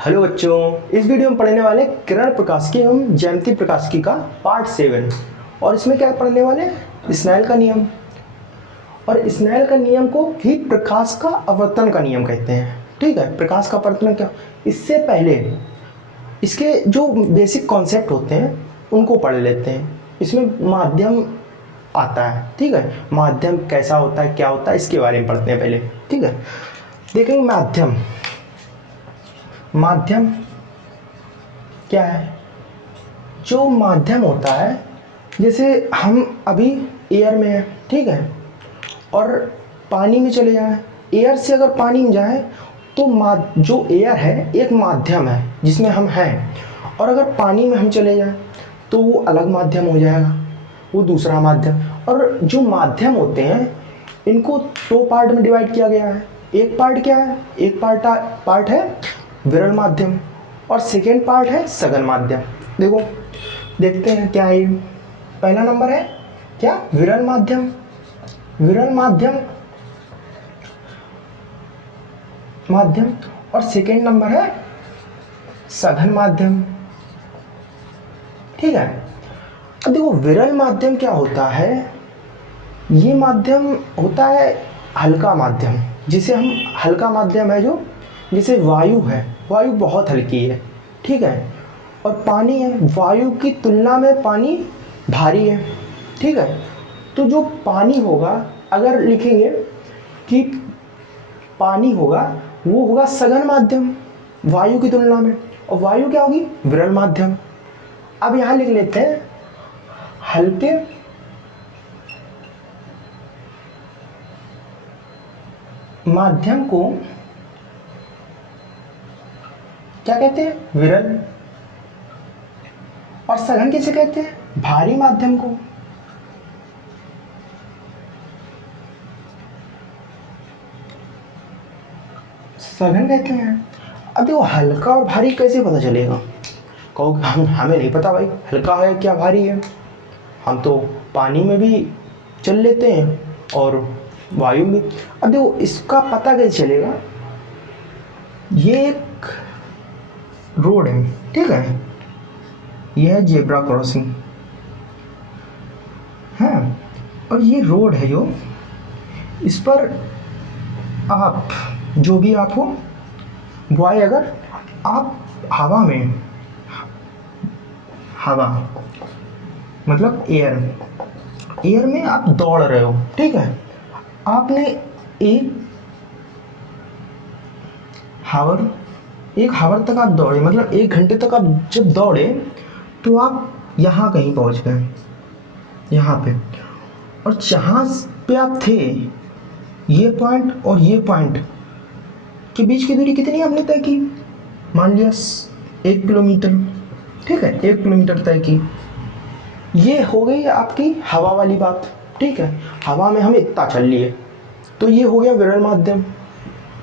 Hello बच्चों, इस video में पढ़ने वाले किरण प्रकाशिकी एवं ज्यामिति प्रकाशिकी का पार्ट 7। और इसमें क्या पढ़ने वाले स्नेल का नियम। और स्नेल का नियम को ही प्रकाश का आवर्तन का नियम कहते हैं। ठीक है, प्रकाश का आवर्तन क्या, इससे पहले इसके जो बेसिक कॉन्सेप्ट होते हैं उनको पढ़ लेते हैं। इसमें माध्यम आता है। ठीक है, माध्यम कैसा होता है, क्या होता है, इसके बारे में पढ़ते हैं पहले। ठीक है, देखेंगे माध्यम। माध्यम क्या है? जो माध्यम होता है, जैसे हम अभी एयर में है, ठीक है, और पानी में चले जाएं, एयर से अगर पानी में जाए तो जो एयर है एक माध्यम है जिसमें हम हैं, और अगर पानी में हम चले जाएं तो वो अलग माध्यम हो जाएगा, वो दूसरा माध्यम। और जो माध्यम होते हैं इनको दो पार्ट में डिवाइड किया गया है। एक पार्ट क्या है? एक पार्ट है विरल माध्यम और सेकेंड पार्ट है सघन माध्यम। देखो, देखते हैं क्या है। पहला नंबर है क्या? विरल माध्यम। विरल माध्यम और सेकेंड नंबर है सघन माध्यम। ठीक है, अब देखो विरल माध्यम क्या होता है। ये माध्यम होता है हल्का माध्यम, जिसे हम हल्का माध्यम है जो जैसे वायु है, वायु बहुत हल्की है, ठीक है, और पानी है, वायु की तुलना में पानी भारी है, ठीक है। तो जो पानी होगा, अगर लिखेंगे कि पानी होगा, वो होगा सघन माध्यम वायु की तुलना में, और वायु क्या होगी? विरल माध्यम। अब यहां लिख लेते हैं हल्के माध्यम को क्या कहते हैं? विरल। और सघन किसे कहते हैं? भारी माध्यम को। सघन कहते हैं। अब देखो हल्का और भारी कैसे पता चलेगा? कहोगे हमें नहीं पता भाई, हल्का है क्या भारी है, हम तो पानी में भी चल लेते हैं और वायु में। अब देखो इसका पता कैसे चलेगा? ये एक रोड है, ठीक है, यह है जेब्रा क्रॉसिंग, हाँ, और ये रोड है जो, इस पर आप जो भी आप हो, बॉय, अगर आप हवा में, हवा मतलब एयर में आप दौड़ रहे हो, ठीक है, आपने एक हावर तक आप दौड़े, मतलब 1 घंटे तक आप जब दौड़े तो आप यहाँ कहीं पहुँच गए, यहाँ पे, और जहाँ पे आप थे, ये पॉइंट और ये पॉइंट के बीच की दूरी कितनी आपने तय की? मान लिया 1 किलोमीटर, ठीक है, 1 किलोमीटर तय की। ये हो गई आपकी हवा वाली बात, ठीक है, हवा में हम इतना चल लिए, तो ये हो गया विरल माध्यम,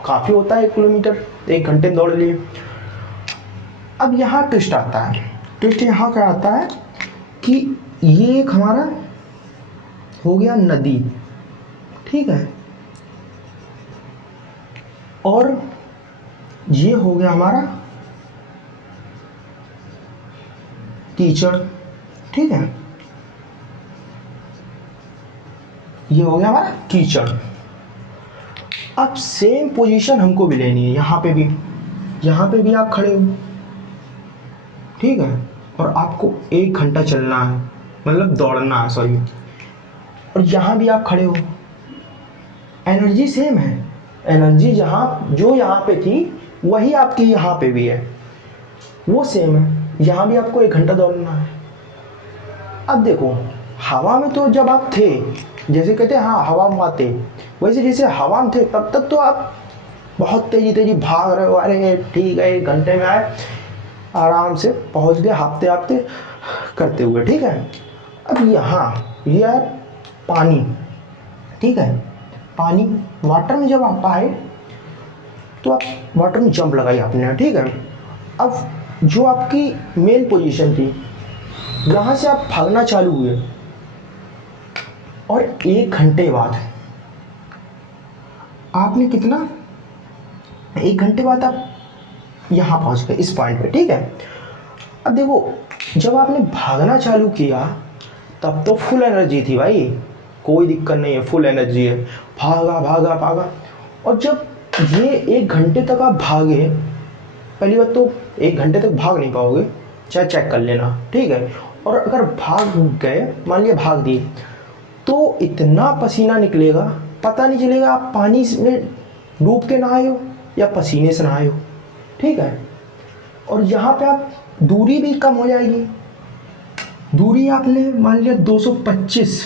काफ़ी होता है 1 किलोमीटर, 1 घंटे दौड़ लिए। अब यहाँ ट्विस्ट आता है। ट्विस्ट यहाँ क्या आता है कि ये एक हमारा हो गया नदी, ठीक है, और ये हो गया हमारा कीचड़, ठीक है, ये हो गया हमारा कीचड़। अब सेम पोजीशन हमको भी लेनी है, यहाँ पे भी आप खड़े हो, ठीक है, और आपको 1 घंटा चलना है, मतलब दौड़ना है, सॉरी, और यहाँ भी आप खड़े हो, एनर्जी सेम है, एनर्जी जो यहाँ पे थी वही आपकी यहाँ पे भी है, वो सेम है, यहाँ भी आपको 1 घंटा दौड़ना है। अब देखो हवा में तो जब आप थे, जैसे कहते हैं हाँ हवा में आते, वैसे जैसे हवा में थे तब तक तो आप बहुत तेजी भाग रहे हो, अरे ठीक है 1 घंटे में आए, आराम से पहुंच गए, हाँफते हाँफते करते हुए, ठीक है। अब यहाँ ये है पानी, ठीक है, पानी, वाटर में जब आप आए तो आप वाटर में जंप लगाई आपने, ठीक है। अब जो आपकी मेन पोजीशन थी, यहाँ से आप भागना चालू हुए, और 1 घंटे बाद आपने कितना, 1 घंटे बाद आप यहाँ पहुँच गए इस पॉइंट पे, ठीक है। अब देखो जब आपने भागना चालू किया तब तो फुल एनर्जी थी भाई, कोई दिक्कत नहीं है, फुल एनर्जी है, भागा भागा भागा। और जब ये 1 घंटे तक आप भागे, पहली बात तो 1 घंटे तक भाग नहीं पाओगे, चाहे चेक कर लेना, ठीक है। और अगर भाग गए, मान लिया भाग दिए, तो इतना पसीना निकलेगा पता नहीं चलेगा आप पानी में डूब के नहाए हो या पसीने से नहाए हो, ठीक है। और यहाँ पे आप दूरी भी कम हो जाएगी, दूरी आपने मान लिया 225,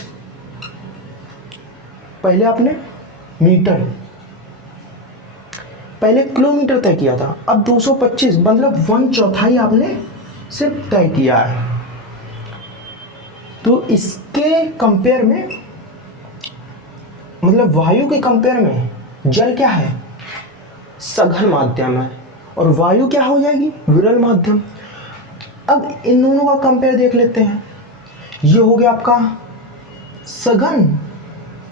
पहले आपने मीटर, पहले किलोमीटर तय किया था, अब 225 मतलब 1/4 आपने सिर्फ तय किया है। तो इसके कंपेयर में, मतलब वायु के कंपेयर में जल क्या है, सघन माध्यम है, और वायु क्या हो जाएगी, विरल माध्यम। अब इन दोनों का कंपेयर देख लेते हैं। ये हो गया आपका सघन,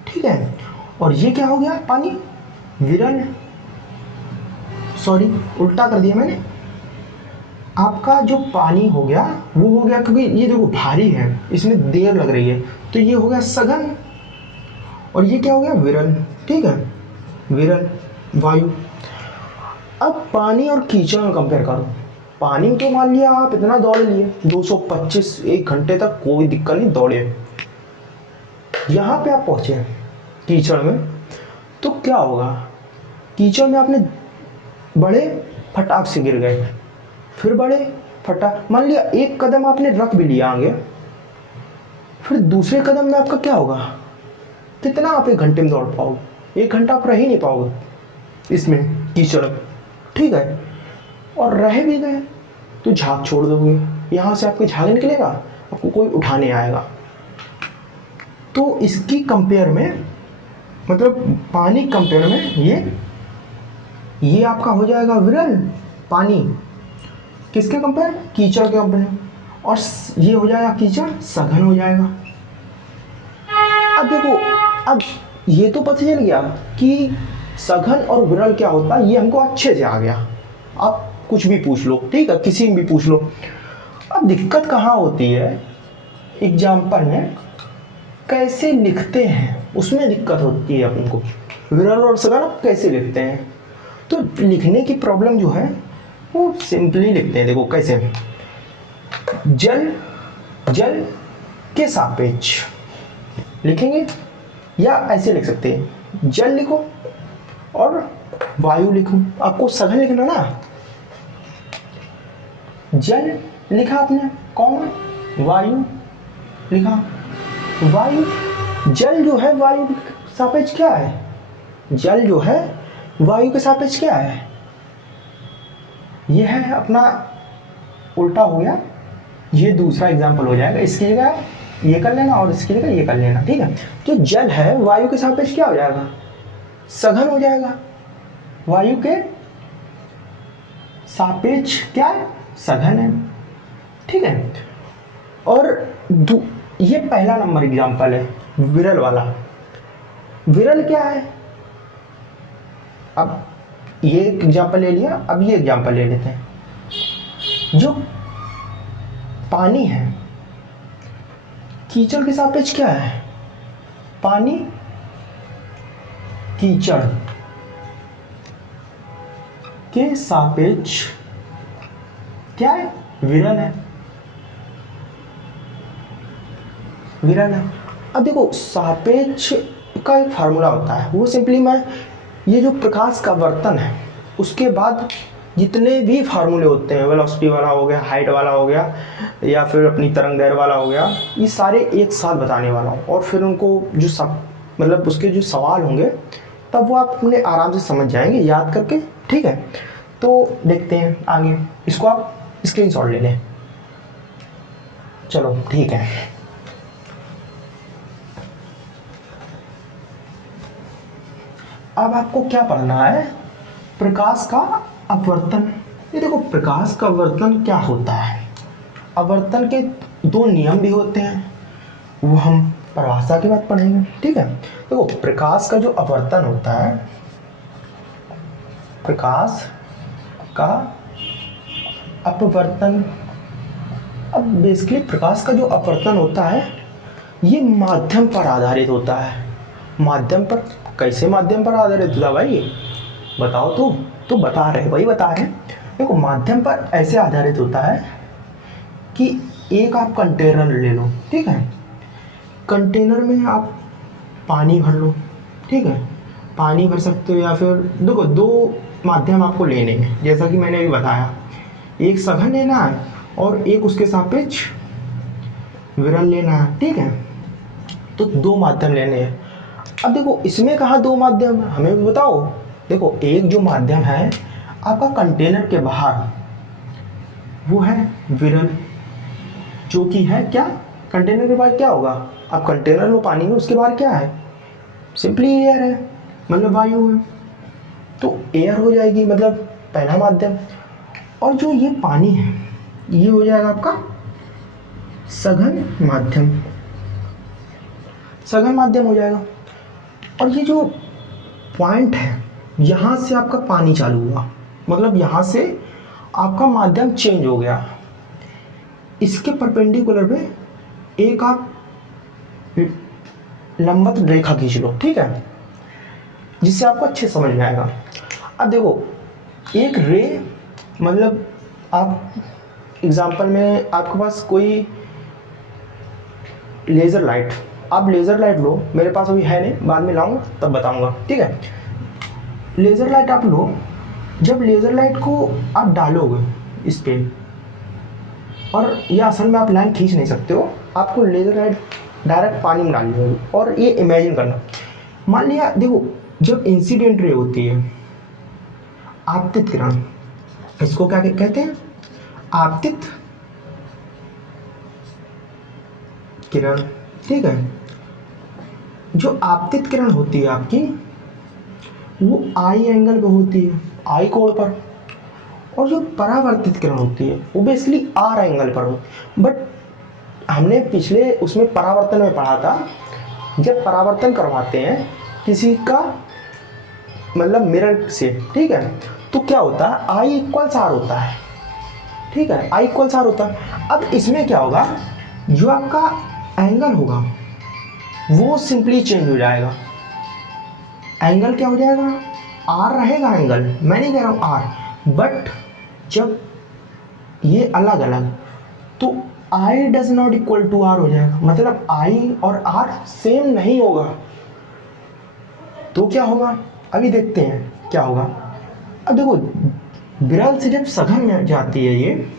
ठीक है, और ये क्या हो गया, पानी, विरल। सॉरी उल्टा कर दिया मैंने, आपका जो पानी हो गया वो हो गया, क्योंकि ये देखो भारी है, इसमें देर लग रही है, तो ये हो गया सघन, और ये क्या हो गया, विरल, ठीक है, विरल वायु। अब पानी और कीचड़ में कंपेयर करो। पानी तो मान लिया आप इतना दौड़ लिए 225, 1 घंटे तक कोई दिक्कत नहीं, दौड़े। यहाँ पे आप पहुँचे कीचड़ में, तो क्या होगा, कीचड़ में आपने बड़े फटाक से गिर गए, फिर बड़े फटाक, मान लिया 1 कदम आपने रख भी लिया आगे, फिर दूसरे कदम में आपका क्या होगा, कितना आप 1 घंटे में दौड़ पाओगे, 1 घंटा आप रह ही नहीं पाओगे इसमें कीचड़, ठीक है। और रह भी गए तो झाग छोड़ दोगे, यहाँ से आपके झाग निकलेगा, आपको कोई उठाने आएगा। तो इसकी कंपेयर में, मतलब पानी कंपेयर में ये आपका हो जाएगा विरल पानी, किसके कंपेयर, कीचड़ के कंपेयर, और ये हो जाएगा कीचड़, सघन हो जाएगा। अब देखो, अब ये तो पता चल गया कि सघन और विरल क्या होता है, ये हमको अच्छे से आ गया। आप कुछ भी पूछ लो, ठीक है, किसी में भी पूछ लो। अब दिक्कत कहाँ होती है, एग्जाम्पल में कैसे लिखते हैं उसमें दिक्कत होती है अपन को। विरल और सघन आप कैसे लिखते हैं, तो लिखने की प्रॉब्लम जो है वो सिंपली लिखते हैं। देखो कैसे, जल के सापेक्ष लिखेंगे, या ऐसे लिख सकते हैं, जल लिखो और वायु लिखो। आपको सघन लिखना ना, जल लिखा आपने, कौन, वायु लिखा, वायु, जल जो है वायु के सापेक्ष क्या है, जल जो है वायु के सापेक्ष क्या है, यह है अपना उल्टा हो गया। ये दूसरा एग्जाम्पल हो जाएगा, इसकी जगह ये कर लेना और इसकी जगह ये कर लेना, ठीक है। जो जल है वायु के सापेक्ष क्या हो जाएगा, सघन हो जाएगा, वायु के सापेक्ष क्या है, सघन है, ठीक है। और ये पहला नंबर एग्जाम्पल है विरल वाला। विरल क्या है, अब ये एग्जाम्पल ले लिया, अब ये एग्जाम्पल ले लेते हैं। जो पानी है कीचड़ के सापेक्ष क्या है, पानी कीचड़ के सापेक्ष क्या है, विरल है, विरल है। अब देखो सापेक्ष का एक फार्मूला होता है, वो सिंपली मैं, ये जो प्रकाश का वर्तन है उसके बाद जितने भी फार्मूले होते हैं, वेलोसिटी वाला हो गया, हाइट वाला हो गया, या फिर अपनी तरंग दैर्घ्य वाला हो गया, ये सारे एक साथ बताने वाला हूँ। और फिर उनको जो सब मतलब उसके जो सवाल होंगे तब वो आप अपने आराम से समझ जाएंगे याद करके, ठीक है। तो देखते हैं आगे, इसको आप स्क्रीनशॉट ले लें। चलो ठीक है, अब आपको क्या पढ़ना है, प्रकाश का अपवर्तन। ये देखो प्रकाश का अपवर्तन क्या होता है, अपवर्तन के 2 नियम भी होते हैं, वो हम परिभाषा के बाद पढ़ेंगे, ठीक है। देखो प्रकाश का जो अपवर्तन होता है, प्रकाश का अपवर्तन। अब बेसिकली प्रकाश का जो अपवर्तन होता है ये माध्यम पर आधारित होता है। माध्यम पर, कैसे माध्यम पर आधारित होता है भाई, बताओ तो बता रहे, वही बता रहे हैं। देखो माध्यम पर ऐसे आधारित होता है कि एक आप कंटेनर ले लो, ठीक है, कंटेनर में आप पानी भर लो, ठीक है, पानी भर सकते हो, या फिर देखो दो माध्यम आपको लेने हैं, जैसा कि मैंने अभी बताया, एक सघन लेना है और एक उसके सापेक्ष विरल लेना है, ठीक है। तो दो माध्यम लेने हैं। अब देखो इसमें कहाँ दो माध्यम है, हमें भी बताओ। देखो एक जो माध्यम है आपका कंटेनर के बाहर, वो है विरल, जो कि है क्या, कंटेनर के बाहर क्या होगा, आप कंटेनर लो पानी में, उसके बाहर क्या है, सिंपली एयर है, मतलब वायु है, तो एयर हो जाएगी, मतलब पहला माध्यम। और जो ये पानी है ये हो जाएगा आपका सघन माध्यम, सघन माध्यम हो जाएगा। और ये जो पॉइंट है यहाँ से आपका पानी चालू हुआ, मतलब यहाँ से आपका माध्यम चेंज हो गया, इसके परपेंडिकुलर में एक आप लंबवत रेखा खींच लो, ठीक है, जिससे आपको अच्छे समझ में आएगा। अब देखो एक रे, मतलब आप एग्जांपल में आपके पास कोई लेज़र लाइट, आप लेज़र लाइट लो, मेरे पास अभी है नहीं, बाद में लाऊंगा तब बताऊंगा, ठीक है। लेज़र लाइट आप लो, जब लेज़र लाइट को आप डालोगे इस पे, और ये असल में आप लाइन खींच नहीं सकते हो, आपको लेज़र लाइट डायरेक्ट पानी में डालनी होगी। और ये इमेजिन करना, मान लिया देखो जब इंसिडेंट रे होती है, आपतित किरण, इसको क्या कहते हैं, आपतित किरण, ठीक है। जो आपतित किरण होती है आपकी, वो आई एंगल पे होती है, आई कोण पर, और जो परावर्तित किरण होती है वो बेसिकली आर एंगल पर हो। बट हमने पिछले उसमें परावर्तन में पढ़ा था, जब परावर्तन करवाते हैं किसी का, मतलब मिरर से, ठीक है, तो क्या होता है, आई इक्वल्स आर होता है, ठीक है, आई इक्वल्स आर होता है। अब इसमें क्या होगा, जो आपका एंगल होगा वो सिंपली चेंज हो जाएगा। एंगल क्या हो जाएगा, आर रहेगा एंगल, मैं नहीं कह रहा हूँ आर, बट जब ये अलग अलग, तो I does not equal to R हो जाएगा, मतलब आई और आर सेम नहीं होगा। तो क्या होगा, अभी देखते हैं क्या होगा। अब देखो विरल से जब सघन में जाती है, ये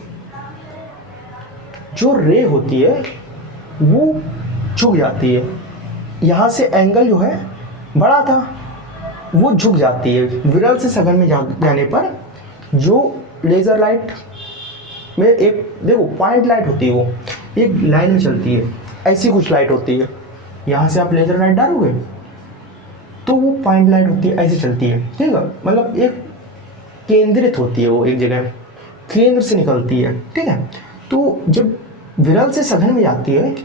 जो रे होती है वो झुक जाती है, यहाँ से एंगल जो है बड़ा था वो झुक जाती है। विरल से सघन में जाने पर जो लेज़र लाइट में एक देखो पॉइंट लाइट होती है, वो एक लाइन में चलती है, ऐसी कुछ लाइट होती है, यहाँ से आप लेज़र लाइट डालोगे तो वो पॉइंट लाइट होती है, ऐसे चलती है, ठीक है, मतलब एक केंद्रित होती है, वो एक जगह केंद्र से निकलती है, ठीक है। तो जब विरल से सघन में जाती है,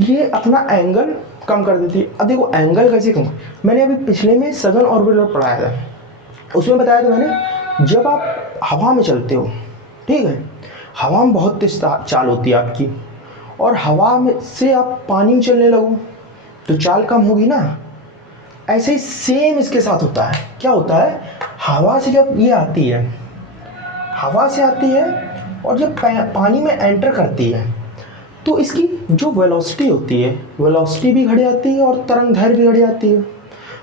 ये अपना एंगल कम कर देती है। अब देखो एंगल कैसे कम, मैंने अभी पिछले में सघन और विरल पढ़ाया था, उसमें बताया था मैंने, जब आप हवा में चलते हो, ठीक है, हवा में बहुत तेज चाल होती है आपकी, और हवा में से आप पानी में चलने लगो तो चाल कम होगी ना। ऐसे ही सेम इसके साथ होता है, क्या होता है, हवा से जब ये आती है, हवा से आती है और जब पानी में एंटर करती है, तो इसकी जो वेलोसिटी होती है, वेलोसिटी भी घट जाती है और तरंग दैर्घ्य भी घट जाती है।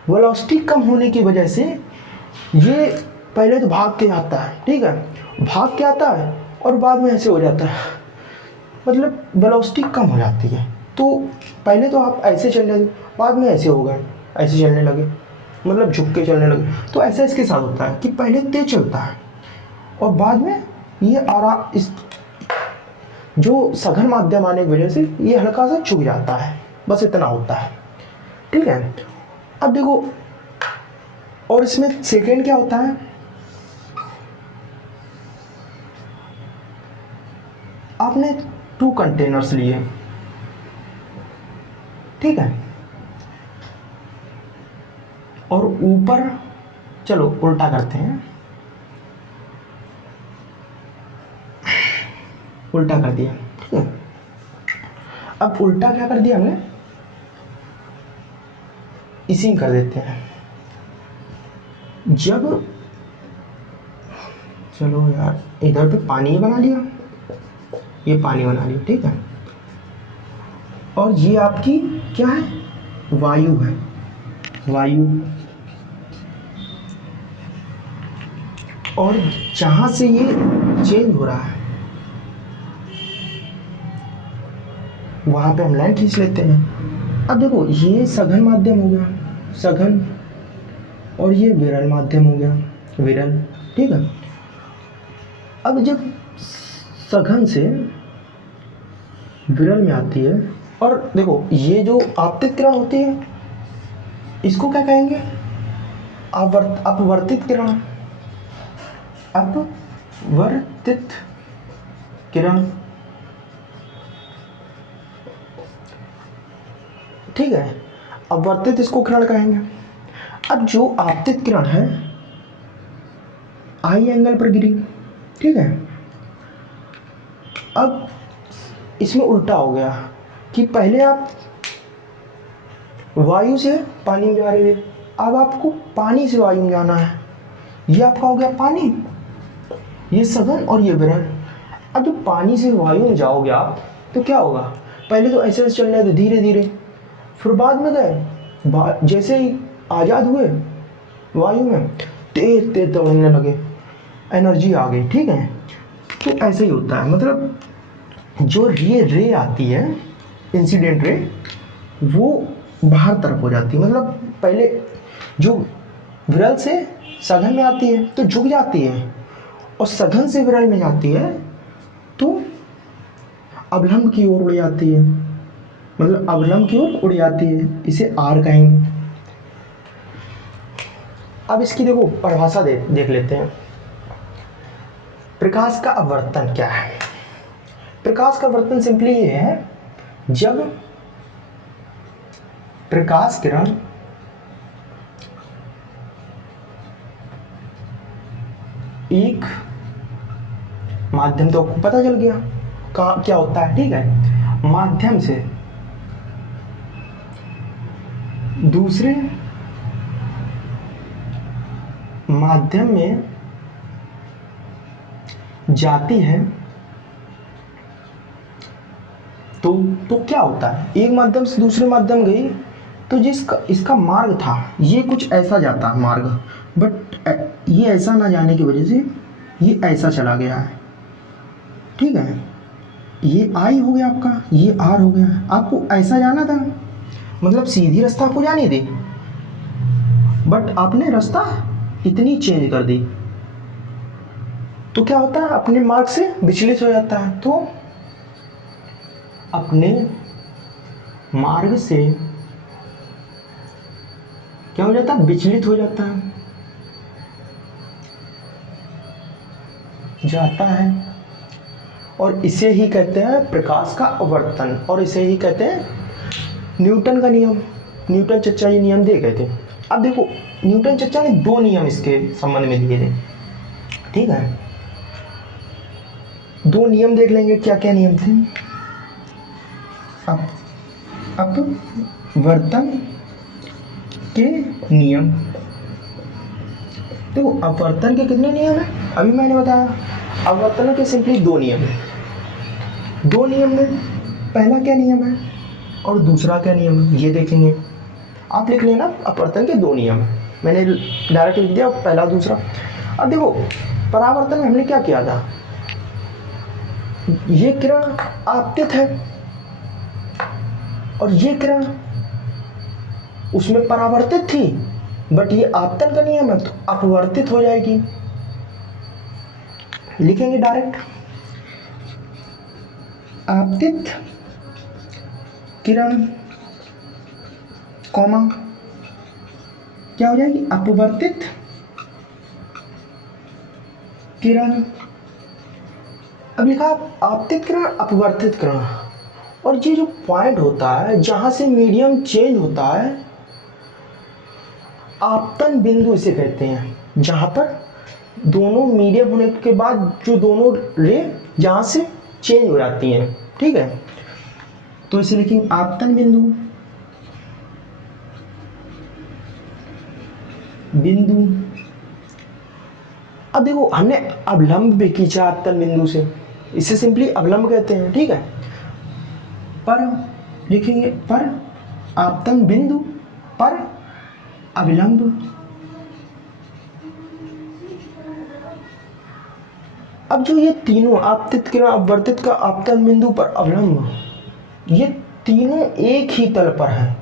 वेलोसिटी कम होने की वजह से ये पहले तो भाग के आता है, ठीक है, भाग के आता है और बाद में ऐसे हो जाता है, मतलब वेलोसिटी कम हो जाती है। तो पहले तो आप ऐसे चलने लगे, बाद में ऐसे हो गए, ऐसे चलने लगे, मतलब झुक के चलने लगे। तो ऐसा इसके साथ होता है कि पहले तेज चलता है और बाद में ये आराम, इस जो सघन माध्यम आने की वजह से ये हल्का सा झुक जाता है, बस इतना होता है, ठीक है। अब देखो और इसमें सेकेंड क्या होता है, आपने 2 कंटेनर्स लिए, ठीक है, और ऊपर, चलो उल्टा करते हैं, उल्टा कर दिया, ठीक है। अब उल्टा क्या कर दिया हमने, इसी में कर देते हैं। जब चलो यार, इधर पे पानी बना लिया, ये पानी बना लिया, ठीक है। और ये आपकी क्या है, वायु है, वायु। और जहां से ये चेंज हो रहा है वहां पे हम लाइन खींच लेते हैं। अब देखो, ये सघन माध्यम हो गया, सघन, और ये विरल माध्यम हो गया, विरल, ठीक है। अब जब सघन से विरल में आती है, और देखो ये जो आपतित किरण होती है इसको क्या कहेंगे, अपवर्तित किरण, अपवर्तित किरण, ठीक है। अपवर्तित इसको किरण कहेंगे। अब जो आपतित किरण है आई एंगल पर गिरी, ठीक है। अब इसमें उल्टा हो गया कि पहले आप वायु से पानी में जा रहे थे, अब आपको पानी से वायु में जाना है। ये आपका हो गया पानी, ये सघन और ये विरल। अब जब पानी से वायु में जाओगे आप तो क्या होगा, पहले तो ऐसे चल रहे थे धीरे धीरे, फिर बाद में गए, जैसे ही आज़ाद हुए वायु में तेज तेज दौड़ने लगे, एनर्जी आ गई, ठीक है। तो ऐसे ही होता है, मतलब जो ये रे आती है इंसिडेंट रे, वो बाहर तरफ हो जाती है। मतलब पहले जो विरल से सघन में आती है तो झुक जाती है, और सघन से विरल में जाती है तो अवलंब की ओर उड़ जाती है, मतलब अवलंब की ओर उड़ जाती है, इसे आर कहेंगे। अब इसकी देखो परिभाषा देख लेते हैं। प्रकाश का अपवर्तन क्या है। प्रकाश का अपवर्तन सिंपली ये है, जब प्रकाश किरण एक माध्यम, तो आपको पता चल गया क्या होता है, ठीक है। माध्यम से दूसरे माध्यम में जाती है तो क्या होता है, एक माध्यम से दूसरे माध्यम गई तो जिसका इसका मार्ग था ये कुछ ऐसा जाता है मार्ग, बट ये ऐसा ना जाने की वजह से ये ऐसा चला गया है, ठीक है। ये आई हो गया आपका, ये आर हो गया, आपको ऐसा जाना था, मतलब सीधी रास्ता आपको जानी थी, बट आपने रास्ता इतनी चेंज कर दी तो क्या होता है, अपने मार्ग से विचलित हो जाता है। तो अपने मार्ग से क्या हो जाता है, विचलित हो जाता है, जाता है। और इसे ही कहते हैं प्रकाश का अपवर्तन, और इसे ही कहते हैं न्यूटन का नियम। न्यूटन चचा ये नियम दे गए थे। अब देखो न्यूटन चचा ने दो नियम इसके संबंध में दिए थे, ठीक है। दो नियम देख लेंगे, क्या क्या नियम थे। अपवर्तन के नियम, देखो अपवर्तन के कितने नियम हैं अभी मैंने बताया। अपवर्तन के सिंपली दो नियम है। दो नियम में पहला क्या नियम है और दूसरा क्या नियम है, ये देखेंगे। आप लिख लेना अपवर्तन के दो नियम है, मैंने डायरेक्ट लिख दिया पहला दूसरा। अब देखो परावर्तन में हमने क्या किया था, ये किरण आपतित है और ये किरण उसमें परावर्तित थी, बट ये आपतन का नियम है तो अपवर्तित हो जाएगी। लिखेंगे डायरेक्ट, आपतित किरण कॉमा क्या हो जाएगी, अपवर्तित किरण। अब लिखा आपतित किरण अपवर्तित किरण, और ये जो पॉइंट होता है जहां से मीडियम चेंज होता है, आपतन बिंदु इसे कहते हैं, जहां पर दोनों मीडियम होने के बाद जो दोनों रे जहां से चेंज हो जाती हैं, ठीक है। तो इसे लिखेंगे आपतन बिंदु, बिंदु। अब देखो हमने अवलंब भी खींचा आपतन बिंदु से, इसे सिंपली अवलंब कहते हैं, ठीक है। पर लिखेंगे पर आपतन बिंदु पर अविलंब। अब जो ये तीनों आपतित किरण, अपवर्तित का, आपतन बिंदु पर अवलंब, ये तीनों एक ही तल पर है।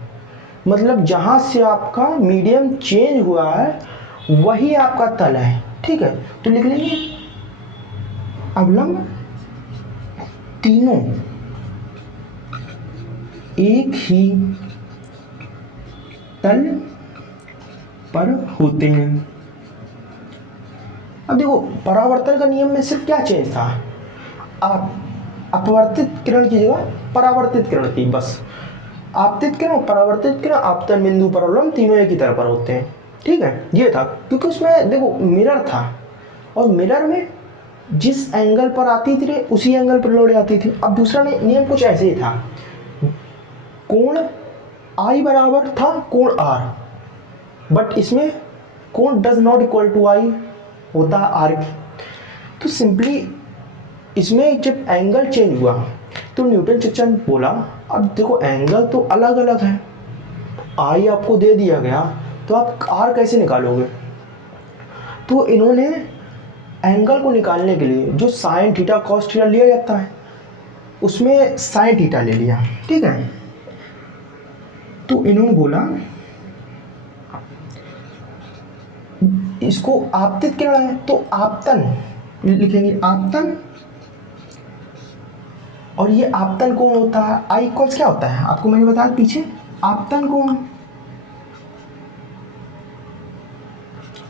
मतलब जहां से आपका मीडियम चेंज हुआ है वही आपका तल है, ठीक है। तो लिख लेंगे अवलंब तीनों एक ही तल पर होते हैं। अब देखो परावर्तन का नियम में सिर्फ क्या चेंज था, आप अपवर्तित किरण की जगह परावर्तित किरण थी, बस। आपतित किरण, परावर्तित किरण, आपतन बिंदु पर अवलंब तीनों एक ही तरह पर होते हैं, ठीक है। ये था क्योंकि उसमें देखो मिरर था, और मिरर में जिस एंगल पर आती थी उसी एंगल पर लौट आती थी। अब दूसरा नियम कुछ ऐसे ही था, कोण आई बराबर था कोण आर, बट इसमें कोण डज नॉट इक्वल टू आई होता आर की। तो सिंपली इसमें जब एंगल चेंज हुआ तो न्यूटन शिक्षण बोला अब देखो एंगल तो अलग अलग है, आई आपको दे दिया गया तो आप आर कैसे निकालोगे। तो इन्होंने एंगल को निकालने के लिए जो साइन थीटा कॉस थीटा लिया जाता है उसमें साइन थीटा ले लिया, ठीक है। तो इन्होंने बोला इसको आपतित किरण है तो आपतन लिखेंगे, आपतन। और ये आपतन कोण होता है, आई इक्वल्स क्या होता है आपको मैंने बताया पीछे, आपतन कोण,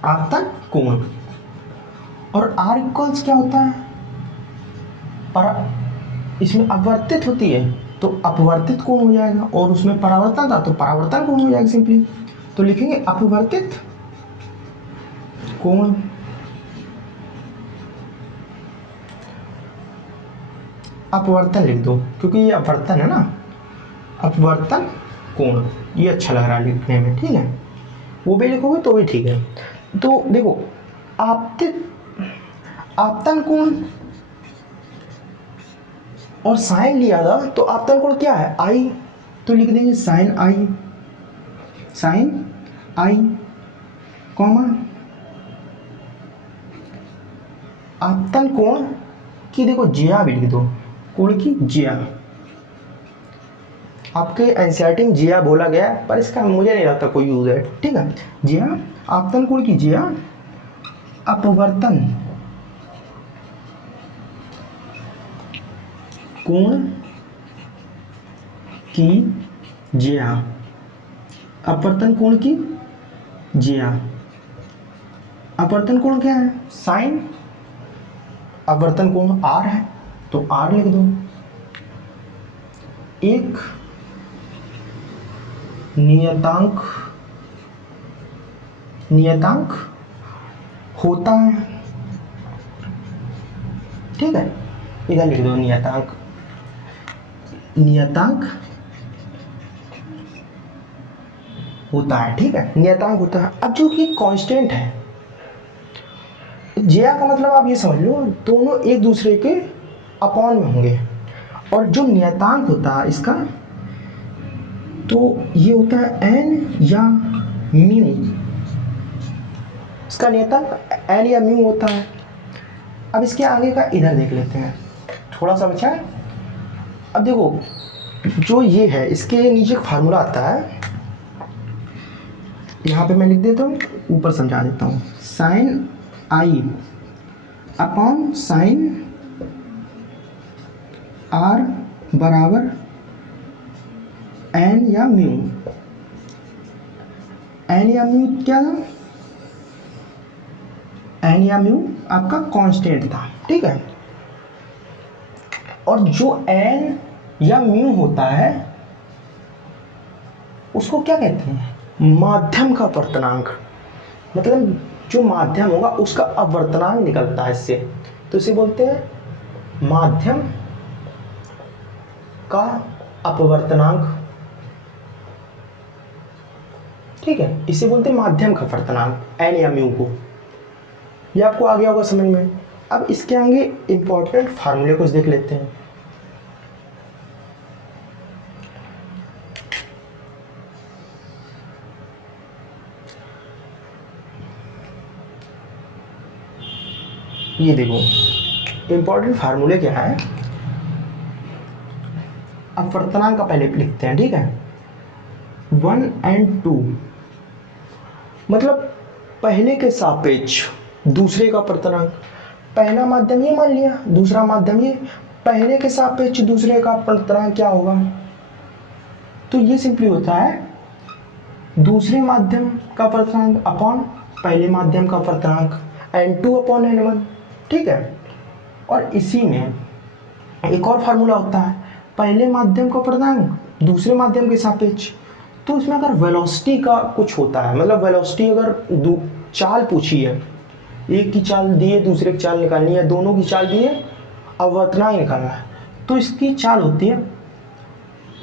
आपतन कोण। और आर इक्वल्स क्या होता है, पर इसमें अपवर्तित होती है तो अपवर्तित कोण हो जाएगा, और उसमें परावर्तन था तो परावर्तन कोण हो जाएगा सिंपली। तो लिखेंगे अपवर्तित कोण, अपवर्तन लिख दो क्योंकि ये अपवर्तन है ना, अपवर्तन कोण, ये अच्छा लग रहा है लिखने में, ठीक है। वो भी लिखोगे तो भी ठीक है। तो देखो आपतित, आपतन कोण और साइन लिया था तो आपतन कोण क्या है आई, तो लिख देंगे साइन आई, साइन आई कॉमा आपतन कोण की देखो जिया भी लिख दो, कोण की जिया। आपके एनसीईआरटी में जिया बोला गया है पर इसका मुझे नहीं लगता कोई यूज है, ठीक है। जिया, आपतन कोण की जिया, अपवर्तन कोण की जिया, अपवर्तन कोण की जिया। अपवर्तन कोण क्या है साइन, अपवर्तन कोण आर है तो आर लिख दो। एक नियतांक, नियतांक होता है, ठीक है। इधर लिख दो नियतांक, नियतांक होता है, ठीक है, नियतांक होता है। अब जो कि कांस्टेंट है, जिया का मतलब आप ये समझ लो दोनों एक दूसरे के अपॉन में होंगे, और जो नियतांक होता है इसका तो ये होता है एन या म्यू, इसका नियतांक एन या म्यू होता है। अब इसके आगे का इधर देख लेते हैं, थोड़ा सा बचा है। अब देखो जो ये है इसके नीचे एक फार्मूला आता है, यहाँ पे मैं लिख देता हूँ, ऊपर समझा देता हूँ। Sine I upon sine R बराबर एन या म्यू। एन या म्यू क्या था, एन या म्यू आपका कांस्टेंट था, ठीक है। और जो एन या म्यू होता है उसको क्या कहते हैं, माध्यम का अपवर्तनांक। मतलब जो माध्यम होगा उसका अपवर्तनांक निकलता है इससे, तो इसे बोलते हैं माध्यम का अपवर्तनांक, ठीक है, इसे बोलते हैं माध्यम का अपवर्तनांक एन या म्यू को। ये आपको आ गया होगा समझ में। अब इसके आगे इंपॉर्टेंट फार्मूले कुछ देख लेते हैं। ये देखो इंपॉर्टेंट फार्मूले क्या है, अपवर्तनांक का पहले लिखते हैं, ठीक है। 1 और 2 मतलब पहले के सापेक्ष दूसरे का अपवर्तनांक। पहला माध्यम ये मान लिया, दूसरा माध्यम ये, पहले के सापेक्ष दूसरे का अपवर्तनांक क्या होगा, तो ये सिंपली होता है दूसरे माध्यम का अपवर्तनांक अपॉन पहले माध्यम का अपवर्तनांक n2 अपॉन n1, ठीक है। और इसी में एक और फार्मूला होता है, पहले माध्यम का अपवर्तनांक दूसरे माध्यम के सापेक्ष। तो इसमें अगर वेलोसिटी का कुछ होता है, मतलब वेलोसिटी अगर चाल पूछी है, एक की चाल दी है दूसरे की चाल निकालनी है, दोनों की चाल दी है अपवर्तनांक निकालना है, तो इसकी चाल होती है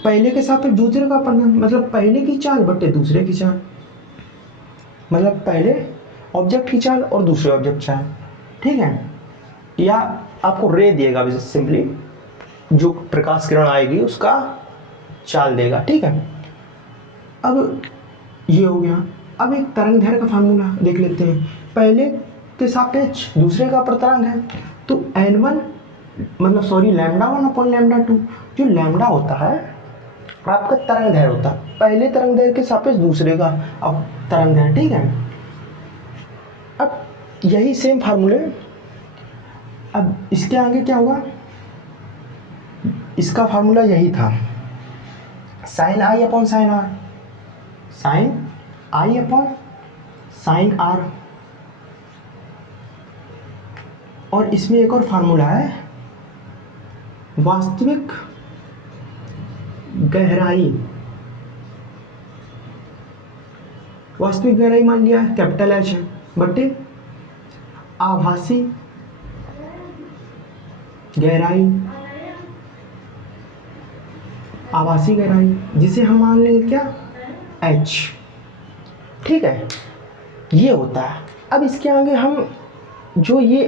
पहले के सापेक्ष दूसरे का अपवर्तनांक, मतलब पहले की चाल बटे दूसरे की चाल, मतलब पहले ऑब्जेक्ट की चाल और दूसरे ऑब्जेक्ट चाल, ठीक है। या आपको रे देगा सिंपली, जो प्रकाश किरण आएगी उसका चाल देगा, ठीक है। अब ये हो गया। अब एक तरंग दैर्घ्य का फार्मूला देख लेते हैं। पहले के सापेक्ष दूसरे का अपवर्तनांक है, तो n1 मतलब सॉरी λ1 अपॉन λ2, जो लैम्डा होता है आपका तरंग दैर्घ्य होता है, पहले तरंग दैर्घ्य के सापेक्ष दूसरे का अब तरंग दैर्घ्य, ठीक है। अब यही सेम फार्मूले, अब इसके आगे क्या होगा, इसका फार्मूला यही था sine I upon sine R, sine I upon sine R. और इसमें एक और फार्मूला है वास्तविक गहराई, वास्तविक गहराई मान लिया कैपिटल एच है, बटे आभासी गहराई, आभासी गहराई जिसे हम मान लेंगे क्या h, ठीक है। ये होता है। अब इसके आगे हम जो ये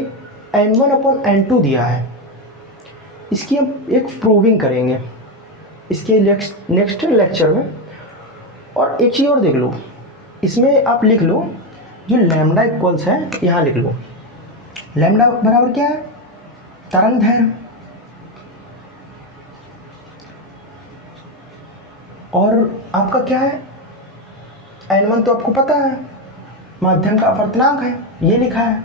n1 अपॉन n2 दिया है, इसकी हम एक प्रूविंग करेंगे इसके नेक्स्ट लेक्चर में। और एक चीज़ और देख लो, इसमें आप लिख लो जो लैम्डा इक्वल्स है, यहाँ लिख लो लैम्डा बराबर क्या है, तरंग दैर्घ्य, और आपका क्या है n1 तो आपको पता है माध्यम का अपवर्तनांक है, ये लिखा है,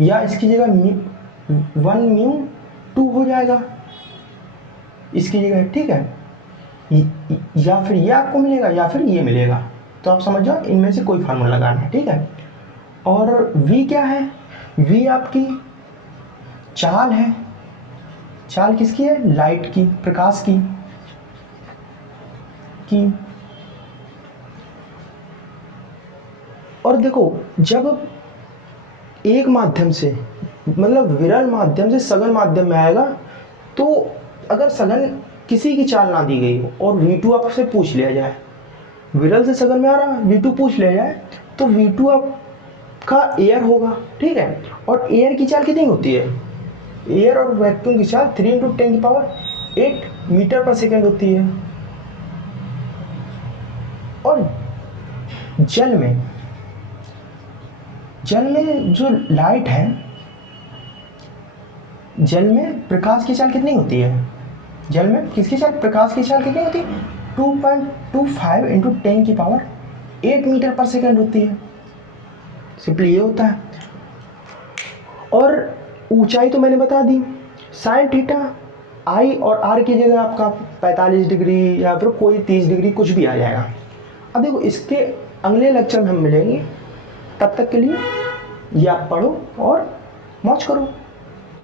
या इसकी जगह 1 म्यू 2 हो जाएगा इसकी जगह, ठीक है। या फिर ये आपको मिलेगा या फिर ये मिलेगा, तो आप समझ जाओ इनमें से कोई फार्मूला लगाना है, ठीक है। और v क्या है, v आपकी चाल है, चाल किसकी है, लाइट की, प्रकाश की। और देखो जब एक माध्यम से मतलब विरल माध्यम से सघन माध्यम में आएगा, तो अगर सघन किसी की चाल ना दी गई हो और v2 आपसे पूछ लिया जाए, विरल से सघन में आ रहा v2 पूछ लिया जाए, तो v2 आपका एयर होगा, ठीक है। और एयर की चाल कितनी होती है, एयर और वैक्यूम की चाल 3 × 10⁸ मीटर पर सेकेंड होती है। और जल में जो लाइट है, जल में प्रकाश की चाल कितनी होती है, जल में किसकी चाल, प्रकाश की चाल कितनी होती है, 2.25 × 10⁸ मीटर पर सेकेंड होती है। सिंपली ये होता है। और ऊंचाई तो मैंने बता दी, साइन थीटा आई और आर की जगह आपका 45 डिग्री या फिर कोई 30 डिग्री कुछ भी आ जाएगा। अब देखो इसके अगले लेक्चर में हम मिलेंगे, तब तक के लिए ये आप पढ़ो और मौज करो।